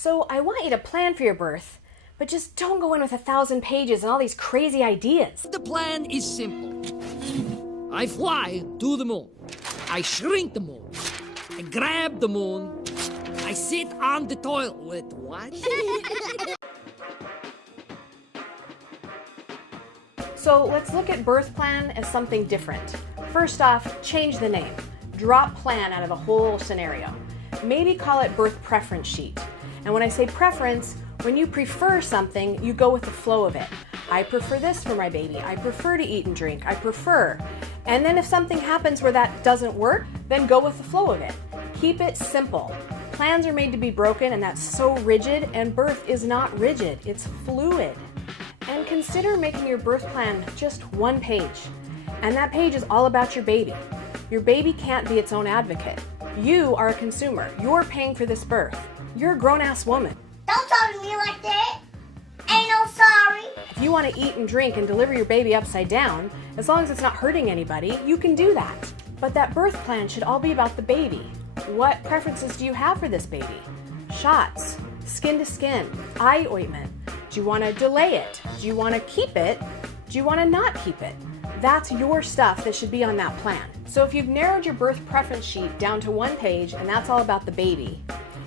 So I want you to plan for your birth, but just don't go in with 1,000 pages and all these crazy ideas. The plan is simple. I fly to the moon. I shrink the moon. I grab the moon. I sit on the toilet. What? So let's look at birth plan as something different. First off, change the name. Drop plan out of the whole scenario. Maybe call it birth preference sheet. And when I say preference, when you prefer something, you go with the flow of it. I prefer this for my baby. I prefer to eat and drink. I prefer. And then if something happens where that doesn't work, then go with the flow of it. Keep it simple. Plans are made to be broken, and that's so rigid, and birth is not rigid, it's fluid. And consider making your birth plan just one page. And that page is all about your baby. Your baby can't be its own advocate. You are a consumer. You're paying for this birth. You're a grown-ass woman. Don't talk to me like that. Ain't no sorry. If you want to eat and drink and deliver your baby upside down, as long as it's not hurting anybody, you can do that. But that birth plan should all be about the baby. What preferences do you have for this baby? Shots, skin to skin, eye ointment. Do you want to delay it? Do you want to keep it? Do you want to not keep it? That's your stuff that should be on that plan. So if you've narrowed your birth preference sheet down to one page and that's all about the baby,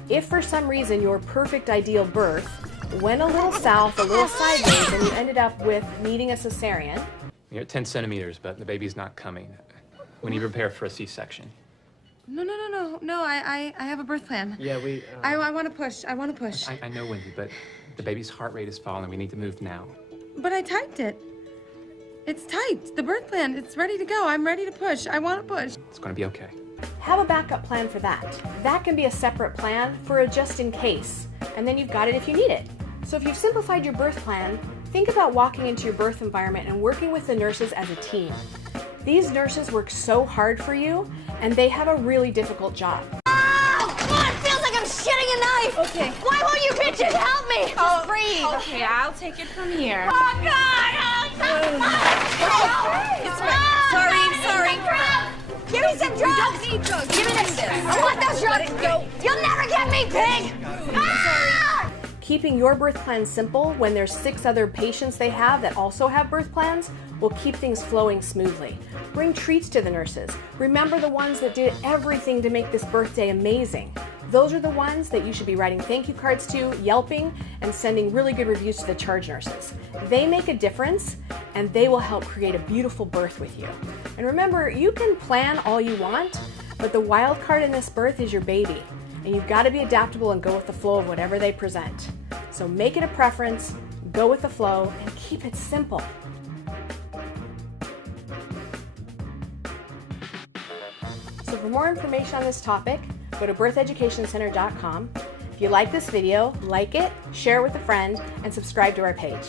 if for some reason your perfect ideal birth went a little south, a little sideways, and you ended up with needing a cesarean. You're at 10 centimeters, but the baby's not coming. We need to prepare for a C-section. No, I have a birth plan. Yeah, I want to push. I want to push. I know, Wendy, but the baby's heart rate is falling. We need to move now. But I typed it. It's typed. The birth plan, it's ready to go. I'm ready to push. I want to push. It's going to be okay. Have a backup plan for that. That can be a separate plan for a just in case, and then you've got it if you need it. So if you've simplified your birth plan, think about walking into your birth environment and working with the nurses as a team. These nurses work so hard for you, and they have a really difficult job. Oh, God, it feels like I'm shitting a knife. Okay. Why won't you bitches help me? Just breathe. Okay, I'll take it from here. Oh, God. Sorry. Give me some drugs. You don't need drugs. Give me this. I want those drugs. Let it go. You'll never get me, pig. Ah! Keeping your birth plan simple when there's 6 other patients they have that also have birth plans will keep things flowing smoothly. Bring treats to the nurses. Remember the ones that did everything to make this birthday amazing. Those are the ones that you should be writing thank you cards to, Yelping, and sending really good reviews to the charge nurses. They make a difference, and they will help create a beautiful birth with you. And remember, you can plan all you want, but the wild card in this birth is your baby. And you've got to be adaptable and go with the flow of whatever they present. So make it a preference, go with the flow, and keep it simple. So for more information on this topic, go to birtheducationcenter.com. If you like this video, like it, share it with a friend, and subscribe to our page.